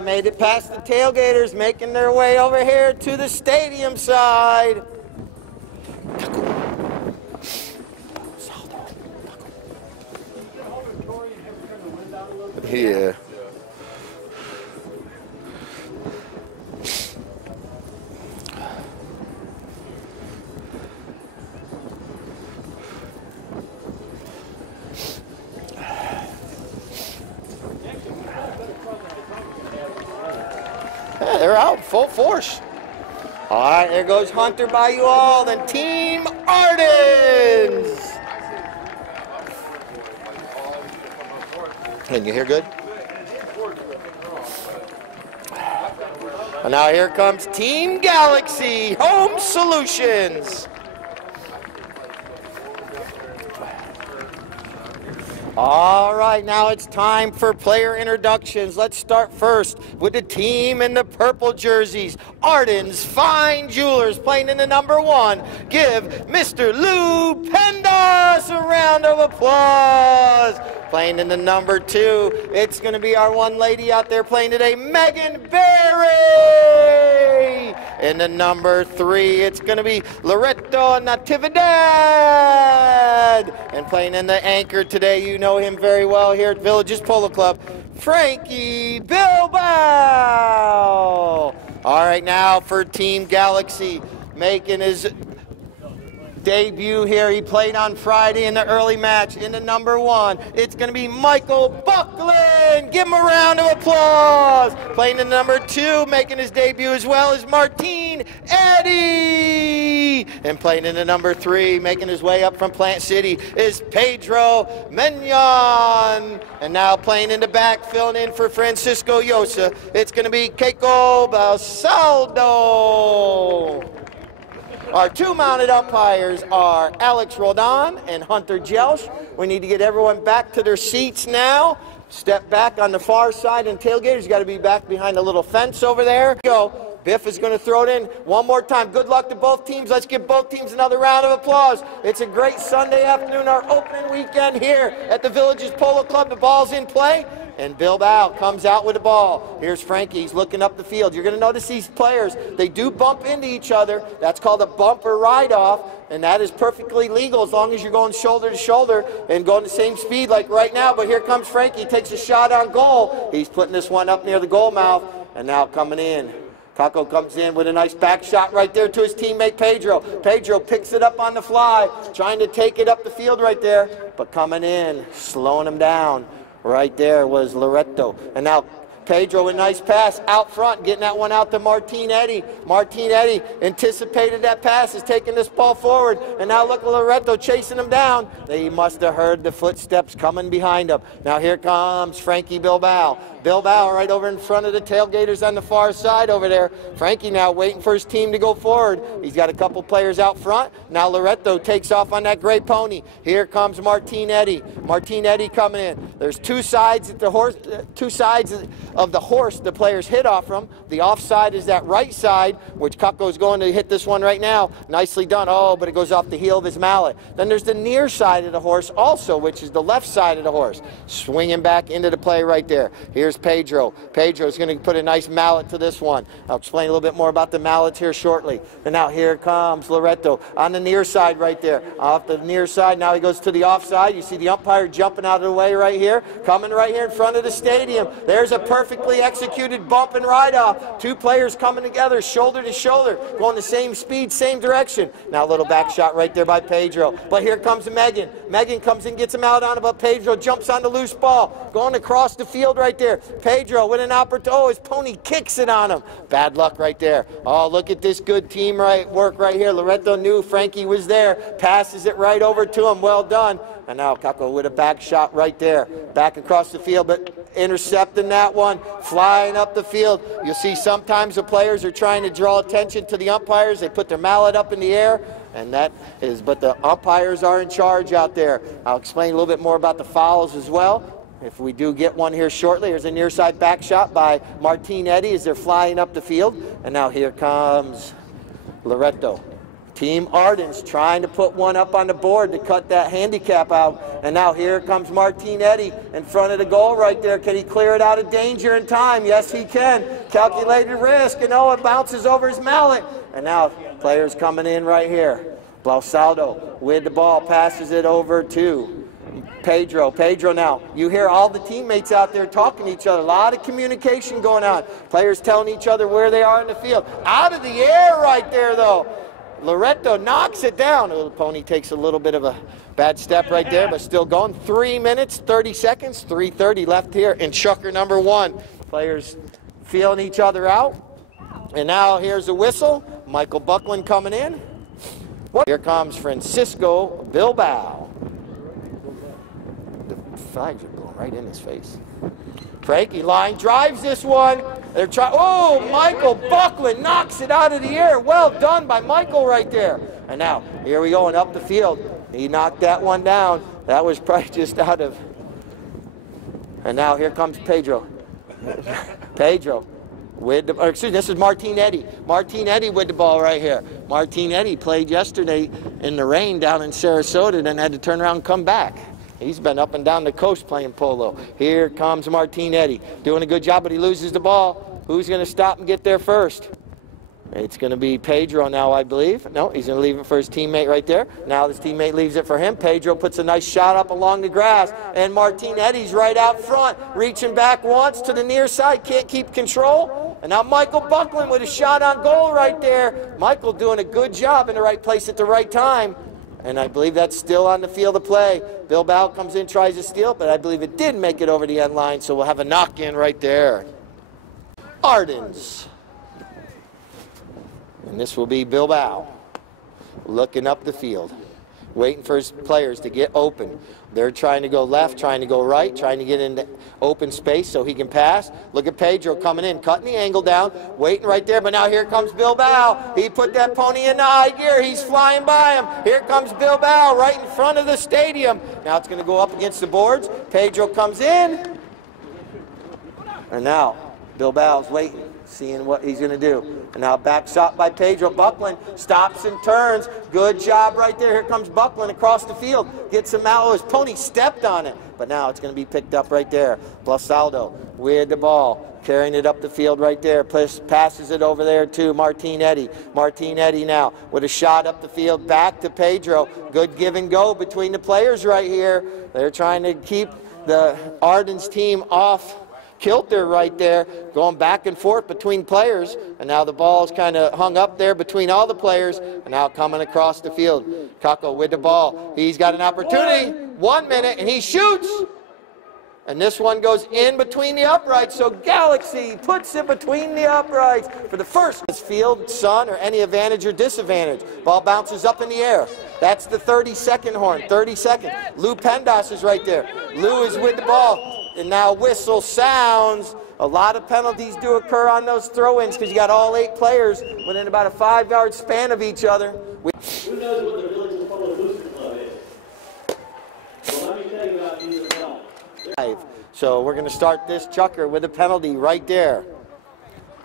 they made it past the tailgaters, making their way over here to the stadium side. Yeah. Yeah, they're out full force. All right, there goes Hunter by you all, and Team Ardens. Can you hear good? And now here comes Team Galaxy Home Solutions. All right, now it's time for player introductions. Let's start first with the team in the purple jerseys. Ardens Fine Jewelers playing in the number 1. Give Mr. Lou Pendas a round of applause. Playing in the number 2, it's going to be our one lady out there playing today, Megan Berry. In the number 3, it's going to be Loreto Natividad. And playing in the anchor today, you know him very well here at Villages Polo Club, Frankie Bilbao. All right, now for Team Galaxy, making his debut here. He played on Friday in the early match in the number 1. It's going to be Michael Buckland. Give him a round of applause. Playing in the number 2, making his debut as well, is Martine Eddy. And playing in the number 3, making his way up from Plant City, is Pedro Menyon. And now playing in the back, filling in for Francisco Yosa, it's going to be Keiko Balsaldo. Our 2 mounted umpires are Alex Roldan and Hunter Jelsch. We need to get everyone back to their seats now. Step back on the far side, and tailgaters got to be back behind the little fence over there. Go. Biff is going to throw it in one more time. Good luck to both teams. Let's give both teams another round of applause. It's a great Sunday afternoon, our opening weekend here at the Villages Polo Club. The ball's in play, and Bilbao comes out with the ball. Here's Frankie. He's looking up the field. You're going to notice these players, they do bump into each other. That's called a bumper ride-off, and that is perfectly legal as long as you're going shoulder to shoulder and going the same speed like right now. But here comes Frankie. He takes a shot on goal. He's putting this one up near the goal mouth, and now coming in. Kako comes in with a nice back shot right there to his teammate Pedro. Pedro picks it up on the fly, trying to take it up the field right there, but coming in, slowing him down. Right there was Loreto. And now Pedro, a nice pass out front, getting that one out to Martine Eddy. Martine Eddy anticipated that pass, is taking this ball forward, and now look at Loreto chasing him down. He must have heard the footsteps coming behind him. Now here comes Frankie Bilbao. Bilbao right over in front of the tailgaters on the far side over there. Frankie now waiting for his team to go forward. He's got a couple players out front. Now Loreto takes off on that gray pony. Here comes Martine Eddy. Martine Eddy coming in. There's 2 sides at the horse, 2 sides of the horse the players hit off from. The offside is that right side, which Kako's going to hit this one right now. Nicely done. Oh, but it goes off the heel of his mallet. Then there's the near side of the horse also, which is the left side of the horse. Swinging back into the play right there. Here's Pedro. Pedro's going to put a nice mallet to this one. I'll explain a little bit more about the mallets here shortly. And now here comes Loreto on the near side right there. Off the near side, now he goes to the offside. You see the umpire jumping out of the way right here. Coming right here in front of the stadium. There's a perfectly executed bump and ride off. 2 players coming together, shoulder to shoulder, going the same speed, same direction. Now a little back shot right there by Pedro. But here comes Megan. Megan comes in, gets him out on it, but Pedro jumps on the loose ball. Going across the field right there. Pedro with an opportunity. Oh, his pony kicks it on him. Bad luck right there. Oh, look at this good team work right here. Loreto knew Frankie was there. Passes it right over to him. Well done. And now Kako with a back shot right there. Back across the field, but intercepting that one. Flying up the field. You'll see sometimes the players are trying to draw attention to the umpires. They put their mallet up in the air. And that is, but the umpires are in charge out there. I'll explain a little bit more about the fouls as well, if we do get one here shortly. There's a near side back shot by Martine Eddy as they're flying up the field. And now here comes Loreto. Team Ardens trying to put one up on the board to cut that handicap out. And now here comes Martinetti in front of the goal right there. Can he clear it out of danger in time? Yes, he can. Calculated risk, and oh, it bounces over his mallet. And now players coming in right here. Blausaldo with the ball, passes it over to Pedro. Pedro now, you hear all the teammates out there talking to each other. A lot of communication going on. Players telling each other where they are in the field. Out of the air right there, though. Loretto knocks it down. The pony takes a little bit of a bad step right there, but still going. 3 minutes, 30 seconds, 3:30 left here in Chucker number 1. Players feeling each other out. And now here's a whistle. Michael Buckland coming in. Here comes Francisco Bilbao. The flags are going right in his face. Frankie line drives this one. They're trying. Oh, Michael Buckland knocks it out of the air. Well done by Michael right there. And now here we go, and up the field. He knocked that one down. That was probably just out of. And now here comes Pedro. Pedro with the. Excuse me, this is Martinetti. Martinetti with the ball right here. Martinetti played yesterday in the rain down in Sarasota, then had to turn around and come back. He's been up and down the coast playing polo. Here comes Martinetti, doing a good job, but he loses the ball. Who's going to stop and get there first? It's going to be Pedro now, I believe. No, he's going to leave it for his teammate right there. Now his teammate leaves it for him. Pedro puts a nice shot up along the grass, and Martinetti's right out front, reaching back once to the near side, can't keep control. And now Michael Buckland with a shot on goal right there. Michael doing a good job in the right place at the right time. And I believe that's still on the field of play. Bilbao comes in, tries to steal, but I believe it did make it over the end line, so we'll have a knock-in right there. Ardens. And this will be Bilbao looking up the field, waiting for his players to get open. They're trying to go left, trying to go right, trying to get into open space so he can pass. Look at Pedro coming in, cutting the angle down, waiting right there. But now here comes Bilbao. He put that pony in the high gear. He's flying by him. Here comes Bilbao right in front of the stadium. Now it's going to go up against the boards. Pedro comes in. And now Bilbao's waiting, seeing what he's going to do. And now back shot by Pedro. Buckland stops and turns. Good job right there. Here comes Buckland across the field. Gets him out. His pony stepped on it. But now it's going to be picked up right there. Blausaldo with the ball, carrying it up the field right there. Passes it over there to Martinetti. Martinetti now with a shot up the field back to Pedro. Good give and go between the players right here. They're trying to keep the Ardens team off kilter right there, going back and forth between players, and now the ball's kind of hung up there between all the players, and now coming across the field. Kako with the ball. He's got an opportunity. 1 minute, and he shoots. And this one goes in between the uprights, so Galaxy puts it between the uprights for the first. Field, sun, or any advantage or disadvantage. Ball bounces up in the air. That's the 30-second horn, 30 seconds. Lou Pendas is right there. Lou is with the ball. And now whistle sounds. A lot of penalties do occur on those throw-ins because you got all 8 players within about a 5-yard span of each other. Who knows what the Village of Polo Booster Club is? Well, let me tell you about these as well. So we're going to start this chucker with a penalty right there.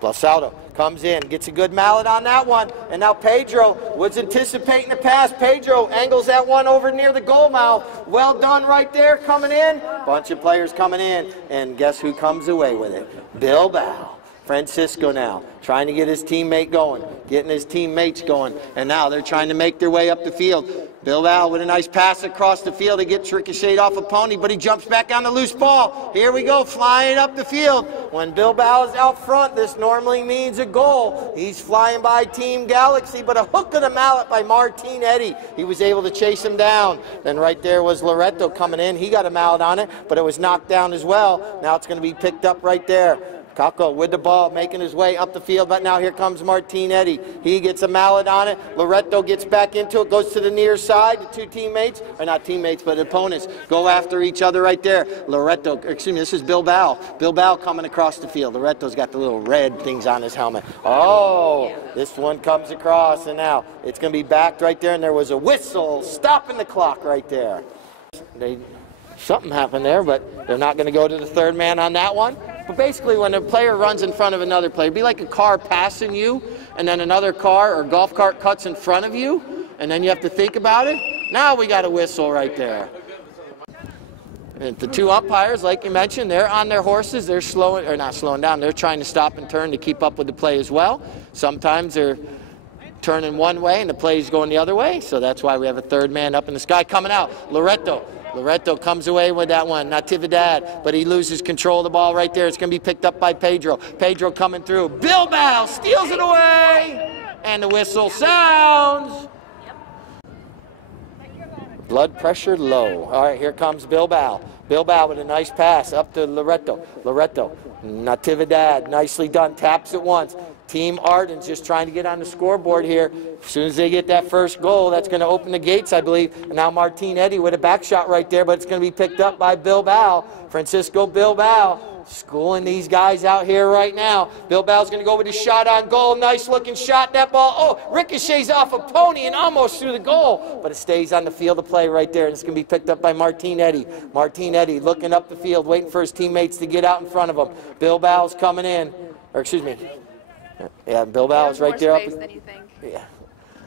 Blausaldo comes in, gets a good mallet on that one, and now Pedro was anticipating the pass. Pedro angles that one over near the goal mouth. Well done right there, coming in. Bunch of players coming in, and guess who comes away with it? Bilbao. Francisco now, trying to get his teammate going, getting his teammates going, and now they're trying to make their way up the field. Bilbao with a nice pass across the field. He gets ricocheted off a pony, but he jumps back on the loose ball. Here we go, flying up the field. When Bilbao is out front, this normally means a goal. He's flying by Team Galaxy, but a hook of the mallet by Martinetti. He was able to chase him down. Then right there was Loretto coming in. He got a mallet on it, but it was knocked down as well. Now it's going to be picked up right there. Kako with the ball, making his way up the field, but now here comes Martinetti. He gets a mallet on it. Loretto gets back into it, goes to the near side. The 2 teammates, or not teammates, but opponents, go after each other right there. Loretto, excuse me, this is Bilbao. Bilbao coming across the field. Loretto's got the little red things on his helmet. Oh, this one comes across, and now it's going to be backed right there, and there was a whistle stopping the clock right there. Something happened there, but they're not going to go to the 3rd man on that one. But basically, when a player runs in front of another player, it'd be like a car passing you, and then another car or golf cart cuts in front of you. and then you have to think about it. Now we got a whistle right there. And the two umpires, like you mentioned, they're on their horses. They're slowing, or not slowing down. They're trying to stop and turn to keep up with the play as well. Sometimes they're turning one way and the play is going the other way. So that's why we have a third man up in the sky coming out. Loreto comes away with that one. Natividad, but he loses control of the ball right there. It's going to be picked up by Pedro. Pedro coming through. Bilbao steals it away, and the whistle sounds. Blood pressure low. All right, here comes Bilbao. Bilbao with a nice pass up to Loreto. Natividad, nicely done. Taps it once. Team Arden's just trying to get on the scoreboard here. As soon as they get that first goal, that's going to open the gates, I believe. And now Martinetti with a back shot right there, but it's going to be picked up by Bilbao. Francisco Bilbao schooling these guys out here right now. Bilbao's going to go with his shot on goal. Nice looking shot. That ball, ricochets off a pony and almost through the goal. But it stays on the field of play right there. And it's going to be picked up by Martinetti. Martinetti looking up the field, waiting for his teammates to get out in front of him. Bilbao's coming in. Or excuse me. Yeah, Bilbao's right there. Yeah.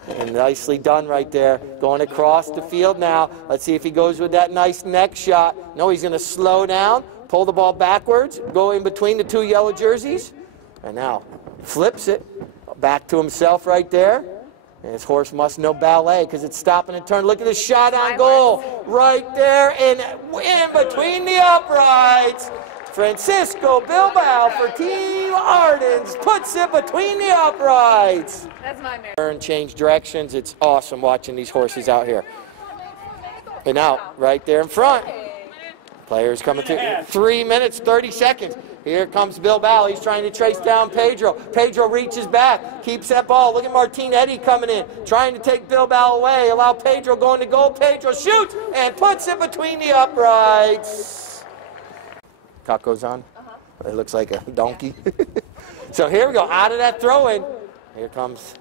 And nicely done right there. Going across the field now. Let's see if he goes with that nice neck shot. No, he's going to slow down. Pull the ball backwards, go in between the two yellow jerseys, and now flips it back to himself right there. And his horse must know ballet because it's stopping and turn. Look at the shot on goal right there in between the uprights. Francisco Bilbao for Team Arden's puts it between the uprights. That's my mare. Turn, change directions. It's awesome watching these horses out here. And now, right there in front. Players coming through. 3 minutes, 30 seconds. Here comes Bilbao. He's trying to trace down Pedro. Pedro reaches back, keeps that ball. Look at Martinetti coming in, trying to take Bilbao away. Allow Pedro going to goal. Pedro shoots and puts it between the uprights. Cock goes on. It looks like a donkey. So here we go. Out of that throw-in, here comes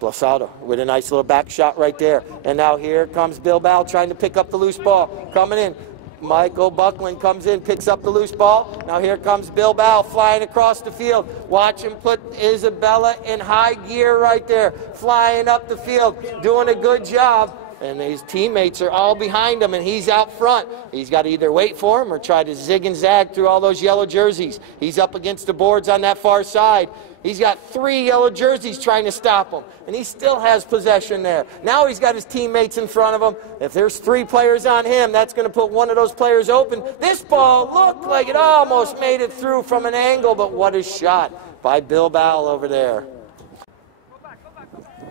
Blosado with a nice little back shot right there. And now here comes Bilbao trying to pick up the loose ball. Coming in. Michael Buckland comes in, picks up the loose ball. Now here comes Bilbao flying across the field. Watch him put Isabella in high gear right there, flying up the field, doing a good job. And his teammates are all behind him, and he's out front. He's got to either wait for him or try to zig and zag through all those yellow jerseys. He's up against the boards on that far side. He's got 3 yellow jerseys trying to stop him, and he still has possession there. Now he's got his teammates in front of him. If there's 3 players on him, that's going to put one of those players open. This ball looked like it almost made it through from an angle, but what a shot by Bilbao over there.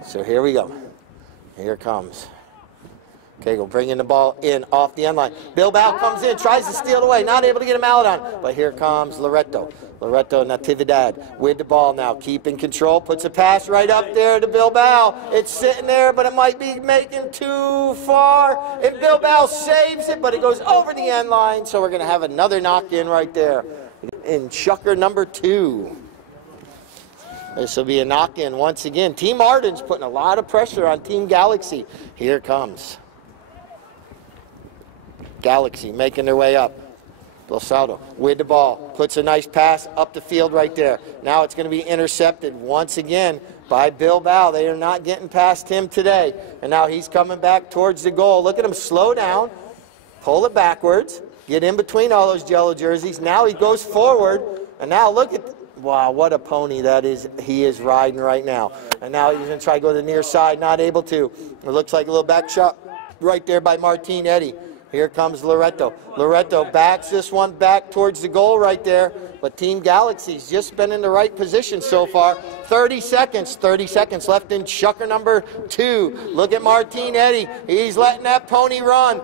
So here we go. Here it comes. Cagle bringing the ball in off the end line. Bilbao comes in, tries to steal it away, not able to get him out on. But here comes Loreto. Loreto Natividad with the ball now, keeping control, puts a pass right up there to Bilbao. It's sitting there, but it might be making too far. And Bilbao saves it, but it goes over the end line. So we're going to have another knock-in right there in chucker number 2. This will be a knock-in once again. Team Arden's putting a lot of pressure on Team Galaxy. Here it comes. Galaxy making their way up. Blosado with the ball, puts a nice pass up the field right there. Now it's going to be intercepted once again by Bilbao. They are not getting past him today. And now he's coming back towards the goal. Look at him slow down, pull it backwards, get in between all those yellow jerseys. Now he goes forward, and now look at, wow, what a pony that is. He is riding right now. And now he's going to try to go to the near side, not able to. It looks like a little back shot right there by Martinetti. Here comes Loreto. Loreto backs this one back towards the goal right there. But Team Galaxy's just been in the right position so far. 30 seconds left in chucker number 2. Look at Martinetti. He's letting that pony run.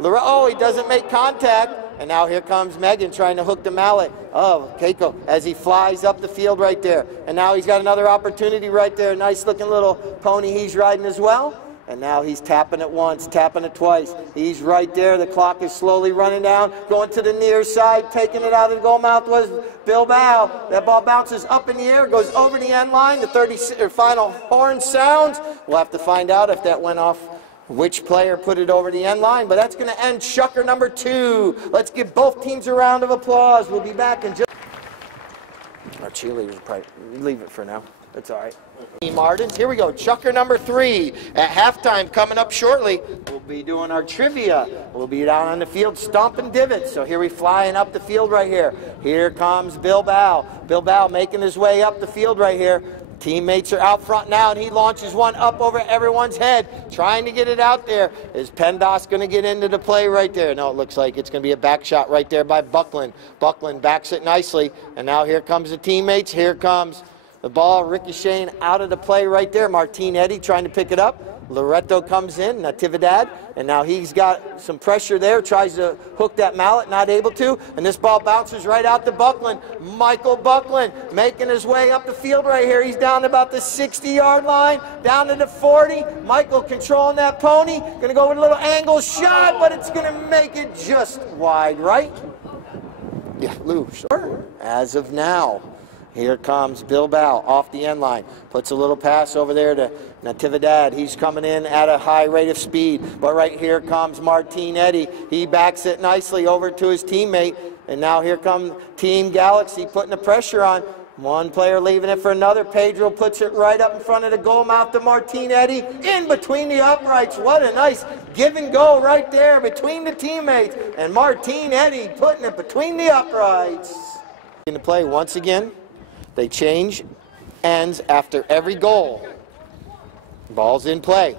Oh, he doesn't make contact. And now here comes Megan trying to hook the mallet of Keiko as he flies up the field right there. And now he's got another opportunity right there. Nice looking little pony he's riding as well. And now he's tapping it once, tapping it twice. He's right there. The clock is slowly running down. Going to the near side, taking it out of the goal mouth was Bilbao. That ball bounces up in the air, goes over the end line. The final horn sounds. We'll have to find out if that went off, which player put it over the end line. But that's going to end chucker number 2. Let's give both teams a round of applause. We'll be back in just... Our cheerleaders probably leave it for now. That's all right. Team Ardens, here we go. Chucker number 3 at halftime coming up shortly. We'll be doing our trivia. We'll be down on the field stomping divots. So here we flying up the field right here. Here comes Bilbao. Bilbao making his way up the field right here. Teammates are out front now, and he launches one up over everyone's head, trying to get it out there. Is Pendos going to get into the play right there? No, it looks like it's going to be a back shot right there by Buckland. Buckland backs it nicely, and now here comes the teammates. Here comes the ball ricocheting out of the play right there. Martinetti trying to pick it up. Loreto comes in, Natividad, and now he's got some pressure there, tries to hook that mallet, not able to, and this ball bounces right out to Buckland. Michael Buckland making his way up the field right here. He's down about the 60-yard line, down to the 40. Michael controlling that pony, going to go with a little angle shot, but it's going to make it just wide right. Yeah, Lou, sure. As of now. Here comes Bilbao off the end line. Puts a little pass over there to Natividad. He's coming in at a high rate of speed. But right here comes Martinetti. He backs it nicely over to his teammate. And now here comes Team Galaxy putting the pressure on. One player leaving it for another. Pedro puts it right up in front of the goal mouth to Martinetti. In between the uprights. What a nice give and go right there between the teammates. And Martinetti putting it between the uprights. In the play once again. They change ends after every goal. Ball's in play.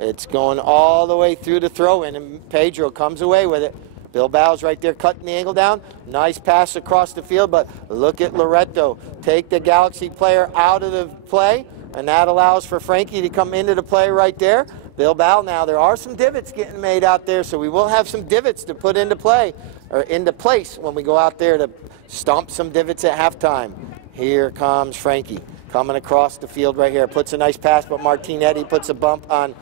It's going all the way through the throw-in, and Pedro comes away with it. Bilbao's right there cutting the angle down. Nice pass across the field, but look at Loreto. Take the Galaxy player out of the play, and that allows for Frankie to come into the play right there. Bilbao now, there are some divots getting made out there, so we will have some divots to put into play, or into place when we go out there to stomp some divots at halftime. Here comes Frankie coming across the field right here. Puts a nice pass, but Martinetti puts a bump on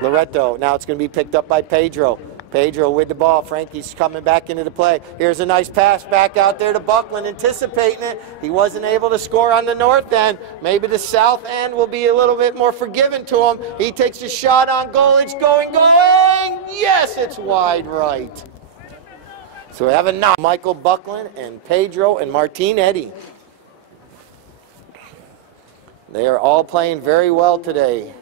Loreto. Now it's going to be picked up by Pedro. Pedro with the ball. Frankie's coming back into the play. Here's a nice pass back out there to Buckland, anticipating it. He wasn't able to score on the north end. Maybe the south end will be a little bit more forgiving to him. He takes a shot on goal. It's going. Yes, it's wide right. So we have a knock. Michael Buckland and Pedro and Martinetti. They are all playing very well today.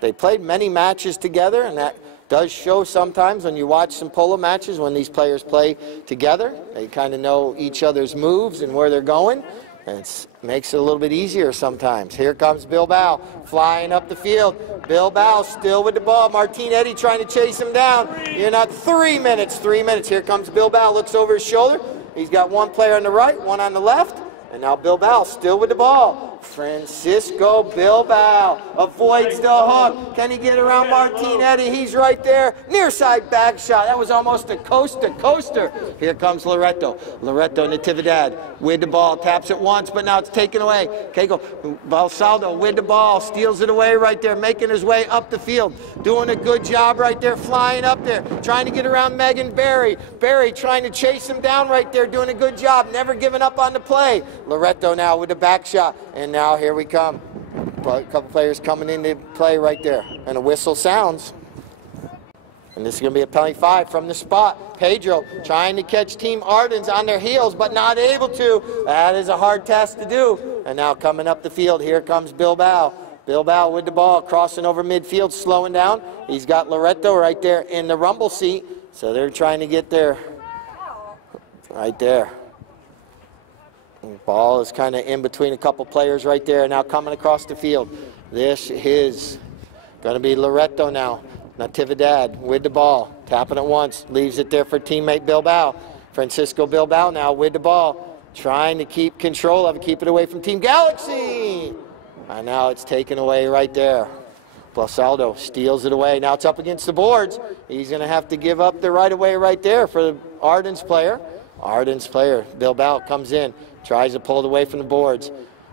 They played many matches together, and that does show sometimes when you watch some polo matches when these players play together. They kind of know each other's moves and where they're going, and it makes it a little bit easier sometimes. Here comes Bilbao flying up the field. Bilbao still with the ball. Martinetti trying to chase him down. You're not 3 minutes. 3 minutes. Here comes Bilbao. Looks over his shoulder. He's got one player on the right, one on the left. And now Bilbao still with the ball. Francisco Bilbao avoids the hook. Can he get around Martinetti? He's right there. Near side back shot. That was almost a coaster. Here comes Loreto. Loreto Natividad with the ball. Taps it once, but now it's taken away. Keiko Balsaldo with the ball. Steals it away right there. Making his way up the field. Doing a good job right there. Flying up there. Trying to get around Megan Barry. Barry trying to chase him down right there. Doing a good job. Never giving up on the play. Loreto now with the back shot. And now here we come. A couple players coming into play right there. And a whistle sounds. And this is going to be a penalty 5 from the spot. Pedro trying to catch Team Ardens on their heels, but not able to. That is a hard task to do. And now coming up the field, here comes Bilbao. Bilbao with the ball, crossing over midfield, slowing down. He's got Loreto right there in the rumble seat. So they're trying to get there. Right there. Ball is kind of in between a couple players right there. Now coming across the field. This is going to be Loreto now. Natividad with the ball. Tapping it once. Leaves it there for teammate Bilbao. Francisco Bilbao now with the ball. Trying to keep control of it. Keep it away from Team Galaxy. And now it's taken away right there. Blasaldo steals it away. Now it's up against the boards. He's going to have to give up the right of way right there for the Ardens player. Ardens player. Bilbao comes in. Tries to pull it away from the boards.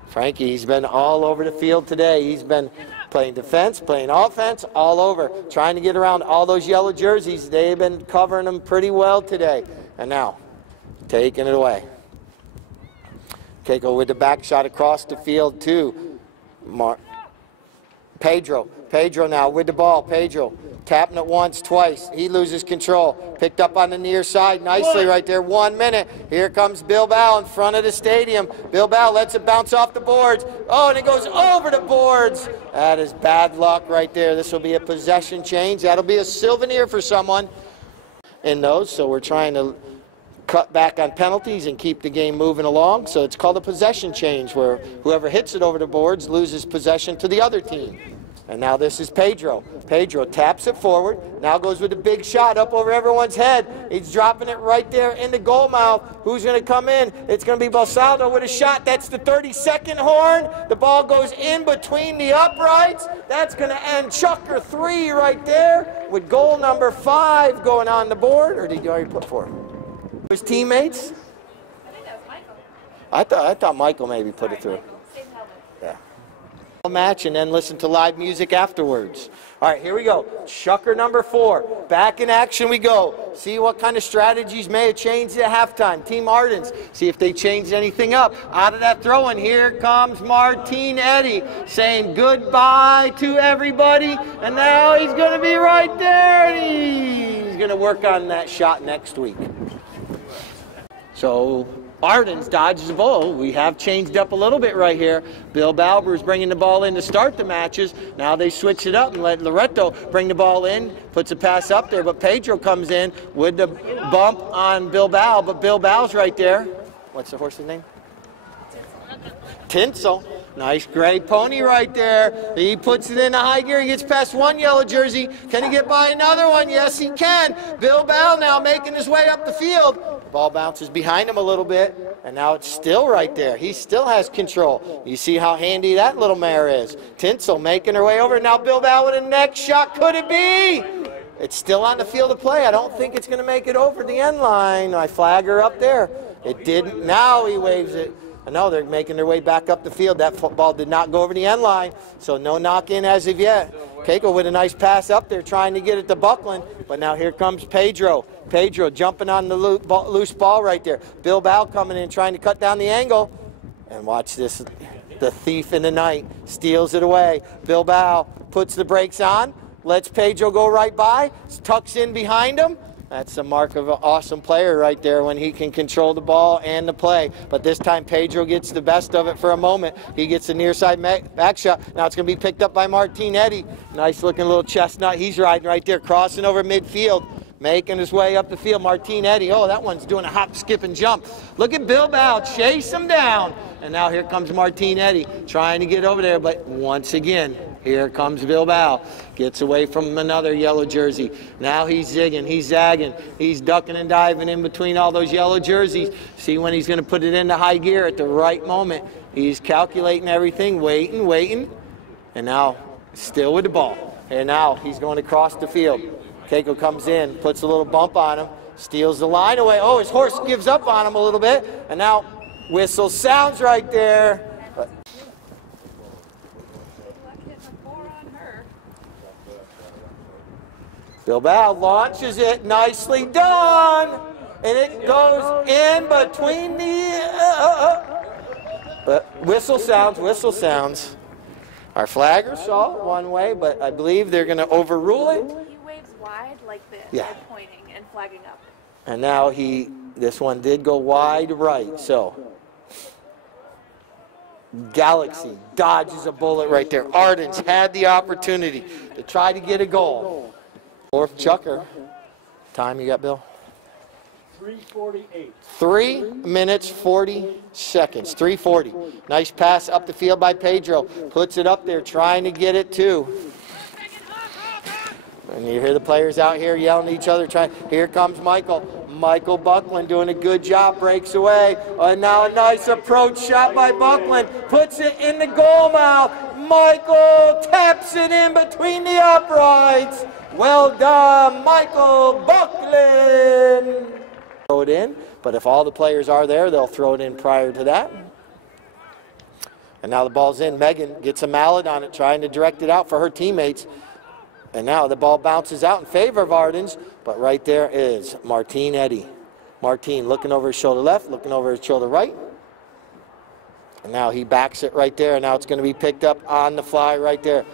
Frankie, he's been all over the field today. He's been playing defense, playing offense, all over. Trying to get around all those yellow jerseys. They've been covering them pretty well today. And now, taking it away. Keiko with the back shot across the field to Pedro now with the ball. Pedro tapping it once, twice. He loses control. Picked up on the near side nicely right there. 1 minute. Here comes Bilbao in front of the stadium. Bilbao lets it bounce off the boards. Oh, and it goes over the boards. That is bad luck right there. This will be a possession change. That'll be a souvenir for someone in those. So we're trying to cut back on penalties and keep the game moving along. So it's called a possession change, where whoever hits it over the boards loses possession to the other team. And now this is Pedro. Pedro taps it forward. Now goes with a big shot up over everyone's head. He's dropping it right there in the goal mouth. Who's going to come in? It's going to be Balsaldo with a shot. That's the 32nd horn. The ball goes in between the uprights. That's going to end Chucker 3 right there with goal number 5 going on the board. Or did you already put 4? His teammates? I think that was Michael. I thought Michael maybe put it through. Same helmet. Yeah. Match and then listen to live music afterwards. All right, here we go. Chucker number 4. Back in action we go. See what kind of strategies may have changed at halftime. Team Ardens, see if they changed anything up. Out of that throw-in, here comes Martin Eddy saying goodbye to everybody. And now he's going to be right there. And he's going to work on that shot next week. So Ardens dodges the ball. We have changed up a little bit right here. Bill Balber's bringing the ball in to start the matches. Now they switch it up and let Loreto bring the ball in, puts a pass up there, but Pedro comes in with the bump on Bilbao, but Bilbao's right there. What's the horse's name? Tinsel. Nice gray pony right there. He puts it in a high gear. He gets past one yellow jersey. Can he get by another one? Yes, he can. Bilbao now making his way up the field. The ball bounces behind him a little bit, and now it's still right there. He still has control. You see how handy that little mare is. Tinsel making her way over. Now Bilbao with a next shot. Could it be? It's still on the field of play. I don't think it's going to make it over the end line. I flag her up there. It didn't. Now he waves it. No, they're making their way back up the field. That football did not go over the end line, so no knock-in as of yet. Keiko with a nice pass up there trying to get it to Buckland, but now here comes Pedro. Pedro jumping on the loose ball right there. Bilbao coming in trying to cut down the angle. And watch this. The thief in the night steals it away. Bilbao puts the brakes on, lets Pedro go right by, tucks in behind him. That's the mark of an awesome player right there when he can control the ball and the play. But this time Pedro gets the best of it for a moment. He gets the near side back shot. Now it's going to be picked up by Martin Eddy. Nice looking little chestnut. He's riding right there, crossing over midfield, making his way up the field. Martin Eddy, oh, that one's doing a hop, skip, and jump. Look at Bilbao, chase him down. And now here comes Martin Eddy trying to get over there, but once again, here comes Bilbao. Gets away from another yellow jersey. Now he's zigging, he's zagging, he's ducking and diving in between all those yellow jerseys. See when he's going to put it into high gear at the right moment. He's calculating everything, waiting. And now still with the ball. And now he's going across the field. Keiko comes in, puts a little bump on him, steals the line away. Oh, his horse gives up on him a little bit. And now whistle sounds right there. Bilbao launches it, nicely done, and it goes in between the, whistle sounds. Our flagger saw it one way, but I believe they're going to overrule it. He waves wide like this, Yeah. like pointing and flagging up. And now this one did go wide right, so. Galaxy dodges a bullet right there. Ardens had the opportunity to try to get a goal. Fourth Chucker. Time you got, Bill? 3:48. 3 minutes, 40 seconds. 3:40. Nice pass up the field by Pedro. Puts it up there, trying to get it too. And you hear the players out here yelling at each other. Here comes Michael. Michael Buckland doing a good job, breaks away. And now a nice approach shot by Buckland. Puts it in the goal mouth. Michael taps it in between the uprights. Well done, Michael Buckland. Throw it in, but if all the players are there, they'll throw it in prior to that. And now the ball's in. Megan gets a mallet on it, trying to direct it out for her teammates. And now the ball bounces out in favor of Ardens, but right there is Martin Eddy. Martin looking over his shoulder left, looking over his shoulder right. And now he backs it right there, and now it's going to be picked up on the fly right there.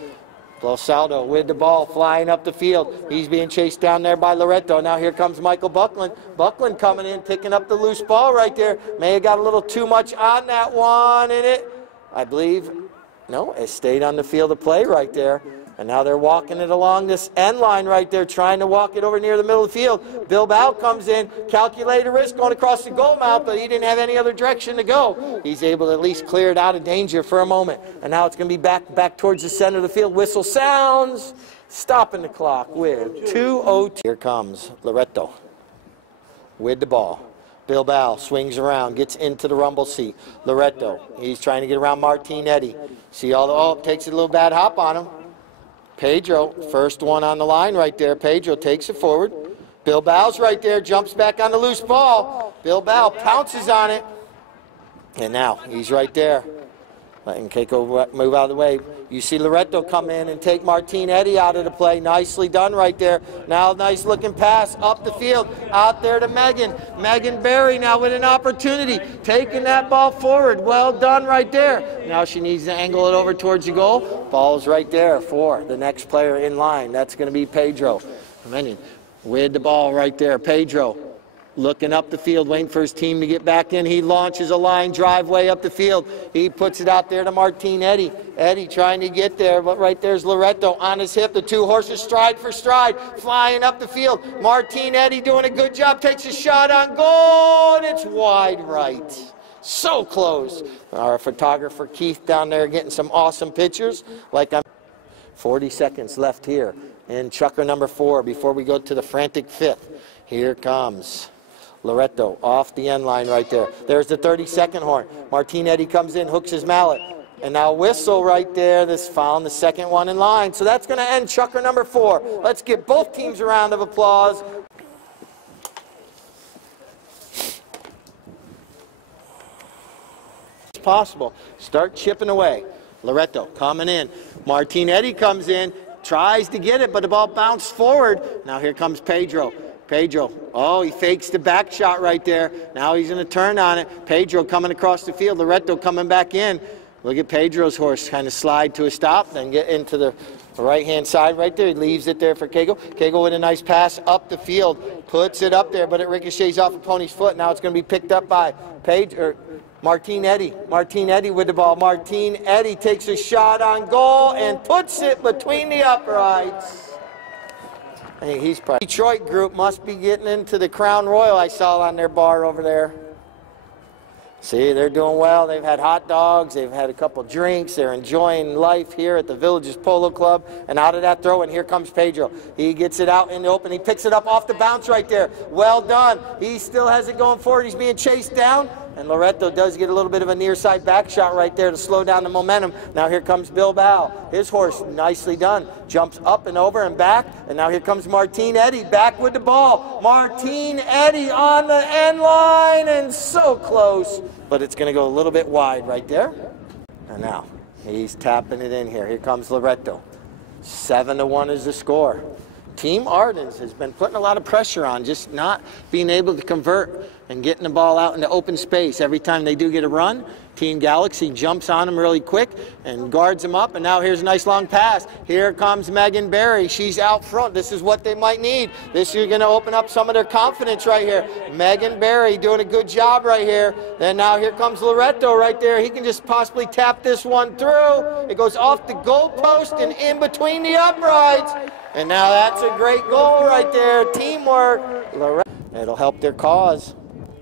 Blosaldo with the ball flying up the field. He's being chased down there by Loretto. Now here comes Michael Buckland. Buckland coming in, picking up the loose ball right there. May have got a little too much on that one in it. I believe, no, it stayed on the field of play right there. And now they're walking it along this end line right there, trying to walk it over near the middle of the field. Bilbao comes in, calculated risk going across the goal mouth, but he didn't have any other direction to go. He's able to at least clear it out of danger for a moment. And now it's going to be back towards the center of the field. Whistle sounds, stopping the clock with 2:02. Here comes Loretto with the ball. Bilbao swings around, gets into the rumble seat. Loretto, he's trying to get around Martinetti. See all the, takes a little bad hop on him. Pedro, first one on the line right there. Pedro takes it forward. Bilbao's right there, jumps back on the loose ball. Bilbao pounces on it. And now he's right there. Letting Keiko move out of the way. You see Loretto come in and take Martinetti out of the play. Nicely done right there. Now nice looking pass up the field. Out there to Megan. Megan Berry now with an opportunity. Taking that ball forward. Well done right there. Now she needs to angle it over towards the goal. Ball's right there for the next player in line. That's going to be Pedro. With the ball right there. Pedro looking up the field, waiting for his team to get back in. He launches a line drive way up the field. He puts it out there to Martinetti. Eddie trying to get there, but right there's Loretto on his hip. The two horses stride for stride, flying up the field. Martinetti doing a good job, takes a shot on goal, and it's wide right. So close. Our photographer Keith down there getting some awesome pictures. 40 seconds left here in chukker number 4 before we go to the frantic 5th. Here comes Loretto off the end line right there. There's the 30-second horn. Martinetti comes in, hooks his mallet. And now whistle right there. This found the second one in line. So that's going to end chukker number 4. Let's give both teams a round of applause. It's possible. Start chipping away. Loretto coming in. Martinetti comes in, tries to get it, but the ball bounced forward. Now here comes Pedro. Pedro, oh, he fakes the back shot right there. Now he's going to turn on it. Pedro coming across the field. Loretto coming back in. Look at Pedro's horse kind of slide to a stop, then get into the right-hand side right there. He leaves it there for Keiko. Keiko with a nice pass up the field. Puts it up there, but it ricochets off a pony's foot. Now it's going to be picked up by Martinetti. Martinetti with the ball. Martinetti takes a shot on goal and puts it between the uprights. Hey, he's probably Detroit group must be getting into the Crown Royal I saw on their bar over there. See, they're doing well. They've had hot dogs. They've had a couple drinks. They're enjoying life here at the Villages Polo Club. And out of that throw, and here comes Pedro. He gets it out in the open. He picks it up off the bounce right there. Well done. He still has it going forward. He's being chased down. And Loretto does get a little bit of a near side back shot right there to slow down the momentum. Now here comes Bilbao. His horse, nicely done. Jumps up and over and back. And now here comes Martinetti back with the ball. Martinetti on the end line and so close. But it's going to go a little bit wide right there. And now he's tapping it in here. Here comes Loretto. 7-1 is the score. Team Ardens has been putting a lot of pressure on, just not being able to convert and getting the ball out into open space. Every time they do get a run, Team Galaxy jumps on them really quick and guards them up. And now here's a nice long pass. Here comes Megan Berry. She's out front. This is what they might need. This is going to open up some of their confidence right here. Megan Berry doing a good job right here. Then now here comes Loretto right there. He can just possibly tap this one through. It goes off the goal post and in between the uprights. And now that's a great goal right there. Teamwork. It'll help their cause.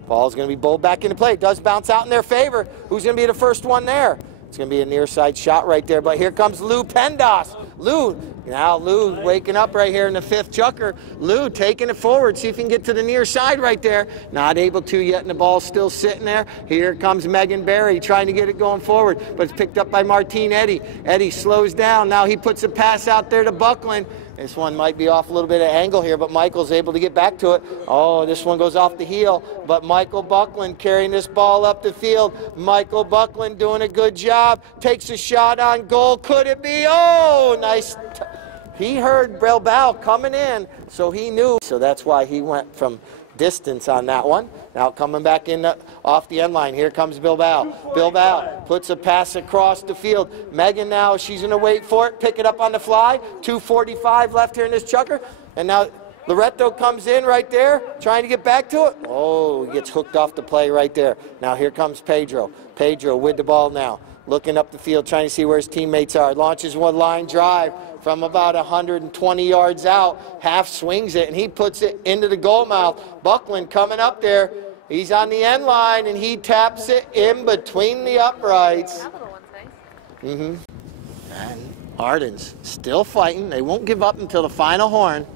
Ball's going to be bowled back into play. It does bounce out in their favor. Who's going to be the first one there? It's going to be a near side shot right there. But here comes Lou Pendas. Lou waking up right here in the 5th chukker. Lou taking it forward. See if he can get to the near side right there. Not able to yet, and the ball's still sitting there. Here comes Megan Berry trying to get it going forward. But it's picked up by Martinetti. Eddie slows down. Now he puts a pass out there to Buckland. This one might be off a little bit of angle here, but Michael's able to get back to it. Oh, this one goes off the heel, but Michael Buckland carrying this ball up the field. Michael Buckland doing a good job. Takes a shot on goal. Could it be? Oh, nice. He heard Bilbao coming in, so he knew. So that's why he went from distance on that one. Now coming back in off the end line. Here comes Bilbao. Bilbao puts a pass across the field. Megan now, she's going to wait for it, pick it up on the fly. 2:45 left here in this chucker. And now Loretto comes in right there, trying to get back to it. Oh, he gets hooked off the play right there. Now here comes Pedro. Pedro with the ball now, looking up the field, trying to see where his teammates are. Launches one line drive from about 120 yards out. Half swings it, and he puts it into the goal mouth. Buckland coming up there. He's on the end line, and he taps it in between the uprights. That little one's nice. And Ardens still fighting. They won't give up until the final horn.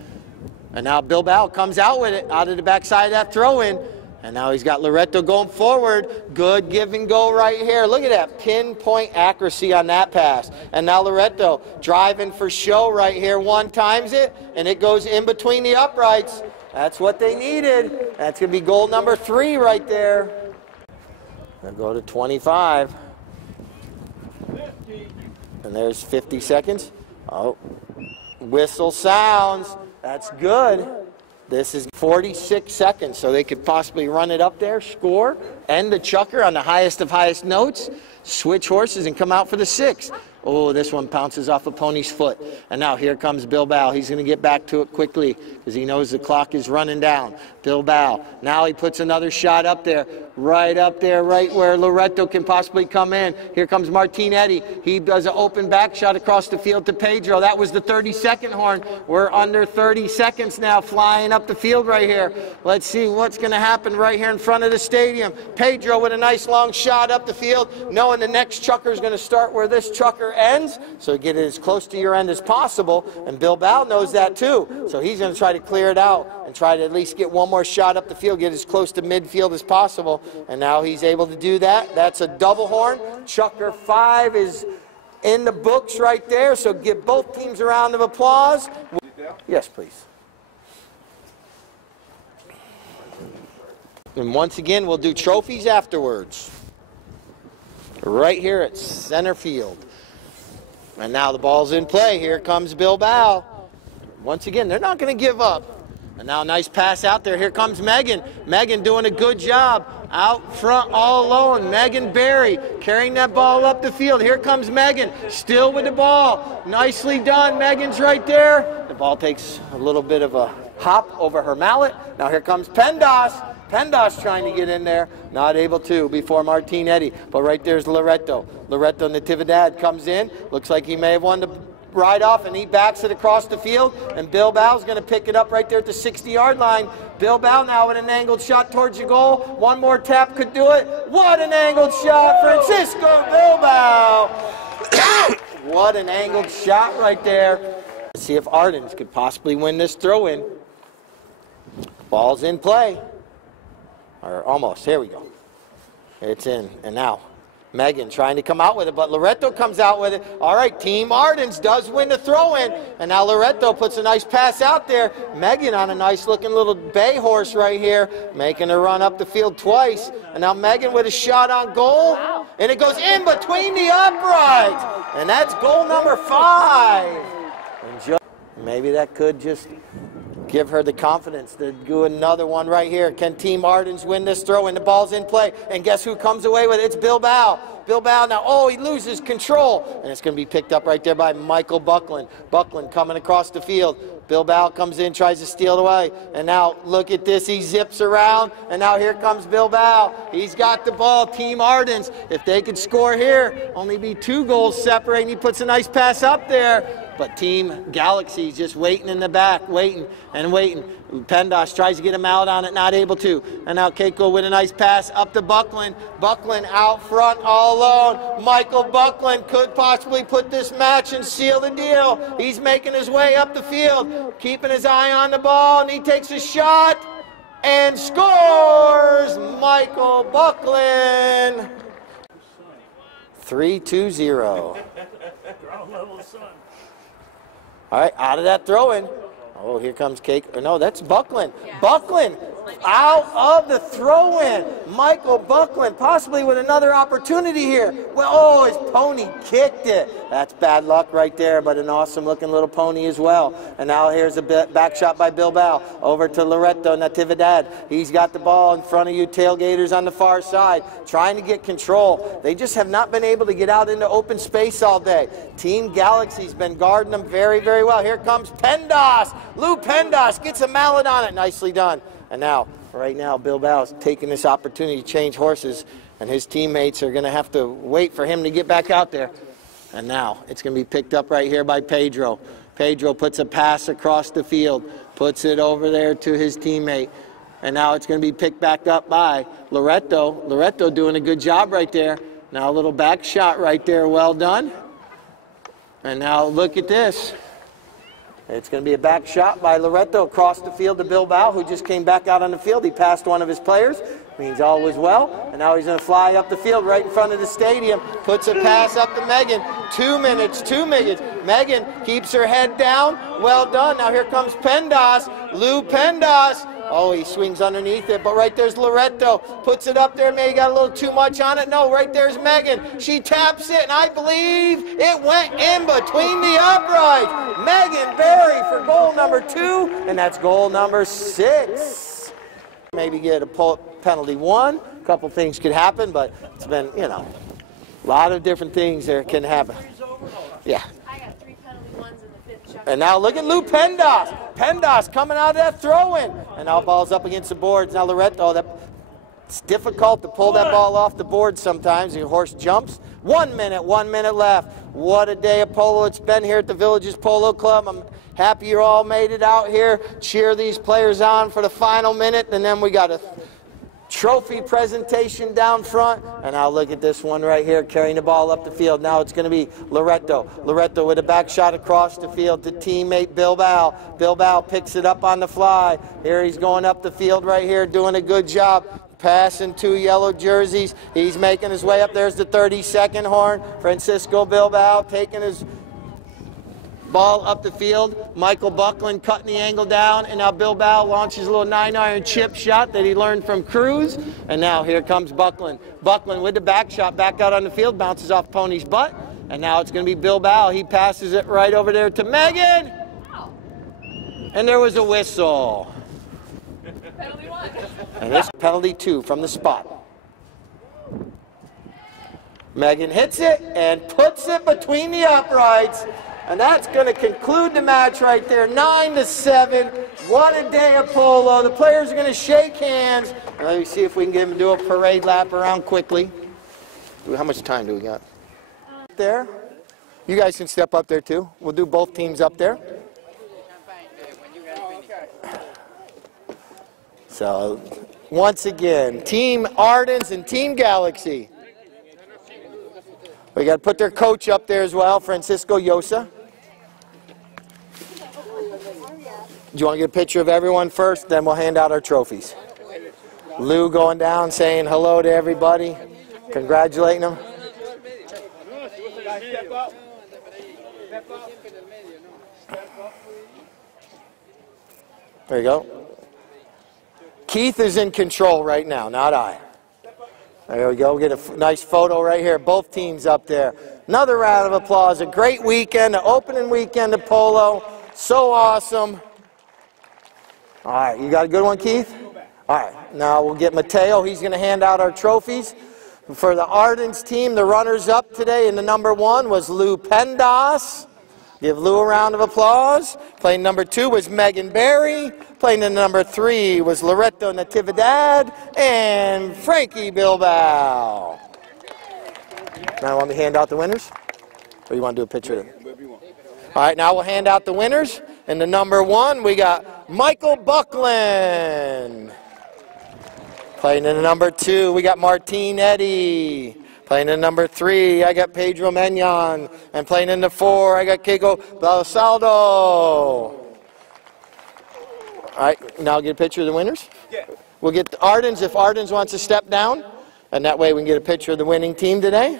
And now Bilbao comes out with it, out of the backside of that throw-in. And now he's got Loretto going forward. Good give and go right here. Look at that pinpoint accuracy on that pass. And now Loretto driving for show right here. One times it, and it goes in between the uprights. That's what they needed. That's going to be goal number 3 right there. They'll go to 25. And there's 50 seconds. Oh, whistle sounds. That's good. This is 46 seconds, so they could possibly run it up there, score, end the chucker on the highest of highest notes, switch horses, and come out for the 6. Oh, this one bounces off a pony's foot. And now here comes Bilbao. He's going to get back to it quickly because he knows the clock is running down. Bilbao. Now he puts another shot up there, right where Loretto can possibly come in. Here comes Martinetti. He does an open back shot across the field to Pedro. That was the 30-second horn. We're under 30 seconds now, flying up the field right here. Let's see what's going to happen right here in front of the stadium. Pedro with a nice long shot up the field, knowing the next chucker is going to start where this chucker ends, so get it as close to your end as possible. And Bilbao knows that too, so he's going to try to clear it out and try to at least get one more shot up the field, get as close to midfield as possible. And now he's able to do that. That's a double horn. Chucker 5 is in the books right there, so give both teams a round of applause. Yes, please. And once again, we'll do trophies afterwards. Right here at center field. And now the ball's in play. Here comes Bilbao. Once again, they're not going to give up. And now a nice pass out there. Here comes Megan. Megan doing a good job. Out front all alone. Megan Berry carrying that ball up the field. Here comes Megan. Still with the ball. Nicely done. Megan's right there. The ball takes a little bit of a hop over her mallet. Now here comes Pendas. Pendas trying to get in there. Not able to before Martinetti. But right there's Loretto. Loretto Natividad comes in. Looks like he may have won the ride off, and he backs it across the field. And Bilbao's going to pick it up right there at the 60-yard line. Bilbao now with an angled shot towards the goal. One more tap could do it. What an angled shot, Francisco Bilbao. What an angled shot right there. Let's see if Ardens could possibly win this throw-in. Ball's in play. Or almost. Here we go. It's in. And now Megan trying to come out with it, but Loretto comes out with it. All right, Team Ardens does win the throw-in. And now Loretto puts a nice pass out there. Megan on a nice-looking little bay horse right here, making a run up the field twice. And now Megan with a shot on goal. Wow. And it goes in between the uprights. And that's goal number 5. And maybe that could just give her the confidence to do another one right here. Can Team Ardens win this throw? And the ball's in play. And guess who comes away with it? It's Bilbao. Bilbao now, oh, he loses control. And it's going to be picked up right there by Michael Buckland. Buckland coming across the field. Bilbao comes in, tries to steal it away. And now look at this. He zips around. And now here comes Bilbao. He's got the ball. Team Ardens, if they could score here, only be 2 goals separating. He puts a nice pass up there. But Team Galaxy's just waiting in the back, waiting and waiting. Pendas tries to get him out on it, not able to. And now Keiko with a nice pass up to Buckland. Buckland out front all alone. Michael Buckland could possibly put this match and seal the deal. He's making his way up the field, keeping his eye on the ball, and he takes a shot and scores! Michael Buckland. 3-2-0. Ground level sun. All right, out of that throw-in. Oh, here comes Cake. No, that's Buckland. Yeah. Buckland out of the throw-in. Michael Buckland possibly with another opportunity here. Well, oh, his pony kicked it. That's bad luck right there, but an awesome-looking little pony as well. And now here's a back shot by Bilbao over to Loreto Natividad. He's got the ball in front of you tailgaters on the far side, trying to get control. They just have not been able to get out into open space all day. Team Galaxy's been guarding them very, very well. Here comes Pendas. Lou Pendas gets a mallet on it. Nicely done. And now, right now, Bilbao's taking this opportunity to change horses, and his teammates are going to have to wait for him to get back out there. And now, it's going to be picked up right here by Pedro. Pedro puts a pass across the field, puts it over there to his teammate. And now it's going to be picked back up by Loreto. Loreto doing a good job right there. Now a little back shot right there, well done. And now look at this. It's going to be a back shot by Loreto across the field to Bilbao, who just came back out on the field. He passed one of his players. Means all was well. And now he's going to fly up the field right in front of the stadium. Puts a pass up to Megan. 2 minutes, 2 minutes. Megan keeps her head down. Well done. Now here comes Pendas. Lou Pendas. Oh, he swings underneath it, but right there's Loreto. Puts it up there. Maybe got a little too much on it. No, right there's Megan. She taps it, and I believe it went in between the uprights. Megan Berry for goal number 2, and that's goal number 6. Maybe get a penalty 1. A couple things could happen, but it's been, you know, a lot of different things there can happen. Yeah. I got 3 penalty ones in the 5th shot. And now look at Lou Pendas. Pendas coming out of that throw-in. And now ball's up against the boards. Now Loreto, it's difficult to pull that ball off the board sometimes. The horse jumps. 1 minute left. What a day of polo it's been here at the Villages Polo Club. I'm happy you all made it out here. Cheer these players on for the final minute. And then we got a trophy presentation down front. And now look at this one right here, carrying the ball up the field. Now it's going to be Loreto. Loreto with a back shot across the field to teammate Bilbao. Bilbao picks it up on the fly. Here he's going up the field right here, doing a good job. Passing 2 yellow jerseys. He's making his way up. There's the 32nd horn. Francisco Bilbao taking his ball up the field. Michael Buckland cutting the angle down, and now Bilbao launches a little 9-iron chip shot that he learned from Cruz. And now here comes Buckland. Buckland with the back shot back out on the field, bounces off Pony's butt. And now it's going to be Bilbao. He passes it right over there to Megan. And there was a whistle. Penalty 1. And this penalty 2 from the spot. Megan hits it and puts it between the uprights. And that's going to conclude the match right there, 9-7. What a day of polo. The players are going to shake hands. Let me see if we can get them to do a parade lap around quickly. How much time do we got? There. You guys can step up there too. We'll do both teams up there. So, once again, Team Ardens and Team Galaxy. We got to put their coach up there as well, Francisco Llosa. Do you want to get a picture of everyone first? Then we'll hand out our trophies. Lou going down saying hello to everybody, congratulating them. There you go. Keith is in control right now, not I. There we go. Get a nice photo right here. Both teams up there. Another round of applause. A great weekend, an opening weekend of polo. So awesome. All right, you got a good one, Keith? All right, now we'll get Mateo. He's going to hand out our trophies. For the Ardens team, the runners-up today in the number 1 was Lou Pendas. Give Lou a round of applause. Playing number 2 was Megan Berry. Playing in number 3 was Loreto Natividad and Frankie Bilbao. Now, want me to hand out the winners? Or you want to do a picture of them? All right, now we'll hand out the winners. In the number 1, we got Michael Buckland. Playing in the number 2, we got Martine Eddy. Playing in number 3, I got Pedro Menyon. And playing in the 4, I got Keiko Balsaldo. All right, now get a picture of the winners. Yeah. We'll get the Ardens if Ardens wants to step down. And that way we can get a picture of the winning team today.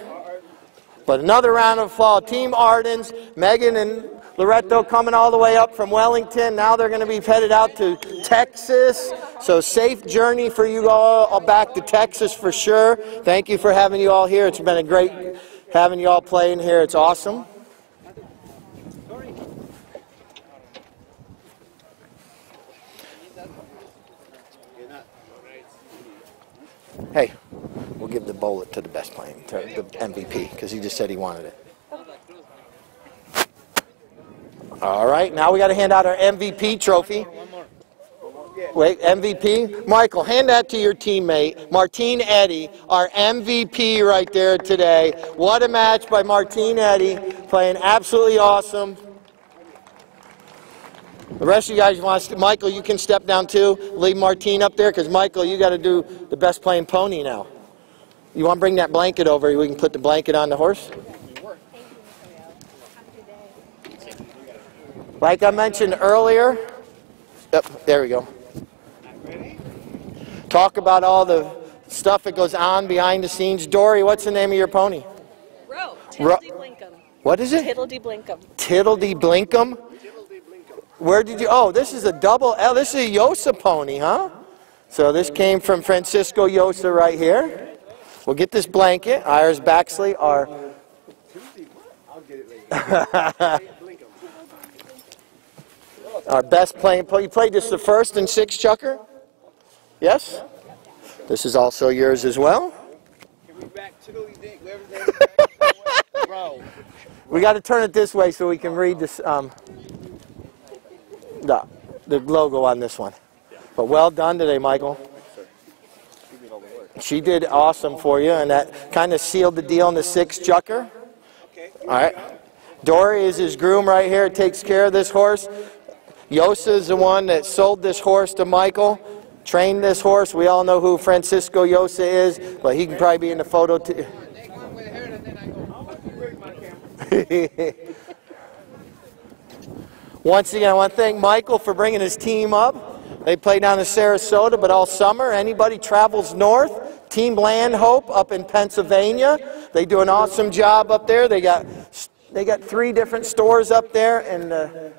But another round of applause. Team Ardens, Megan and Loreto coming all the way up from Wellington. Now they're going to be headed out to Texas. So safe journey for you all back to Texas for sure. Thank you for having you all here. It's been a great having you all playing here. It's awesome. Hey, we'll give the bullet to the best playing, to the MVP, because he just said he wanted it. All right, now we got to hand out our MVP trophy. Wait, MVP? Michael, hand that to your teammate, Martine Eddy, our MVP right there today. What a match by Martine Eddy, playing absolutely awesome. The rest of you guys want to, Michael, you can step down too. Leave Martine up there, because Michael, you got to do the best playing pony now. You want to bring that blanket over? We can put the blanket on the horse. Like I mentioned earlier, yep, there we go. Talk about all the stuff that goes on behind the scenes. Dory, what's the name of your pony? Ro. Tiddledy-blinkum. What is it? Tiddledy-blinkum. Tiddledy-blinkum? Where did you, oh, this is a double L. This is a Yosa pony, huh? So this came from Francisco Yosa right here. We'll get this blanket. Iris Baxley, our... our best playing pony. You played this the first and sixth, Chucker? Yes? This is also yours as well. We got to turn it this way so we can read this, the logo on this one. But well done today, Michael. She did awesome for you, and that kind of sealed the deal in the sixth, Chucker. All right. Dory is his groom right here, takes care of this horse. Yosa is the one that sold this horse to Michael, trained this horse. We all know who Francisco Yosa is, but he can probably be in the photo too. Once again, I want to thank Michael for bringing his team up. They play down in Sarasota, but all summer, anybody travels north, Team Land Hope up in Pennsylvania. They do an awesome job up there. They got 3 different stores up there in the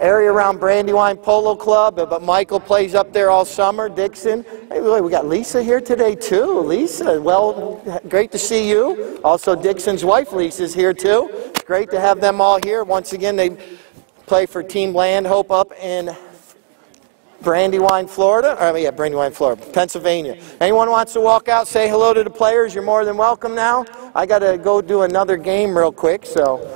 area around Brandywine Polo Club, but Michael plays up there all summer. Dixon. Hey, we got Lisa here today too. Lisa, well, great to see you. Also, Dixon's wife Lisa's here too. Great to have them all here. Once again, they play for Team Land Hope up in Brandywine, Florida. Brandywine, Florida, Pennsylvania. Anyone wants to walk out, say hello to the players, you're more than welcome now. I got to go do another game real quick, so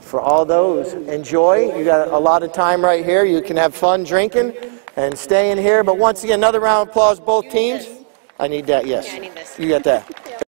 for all those, enjoy. You got a lot of time right here. You can have fun drinking and staying here. But once again, another round of applause, both teams. I need that, yes. Yeah, I need this. You got that.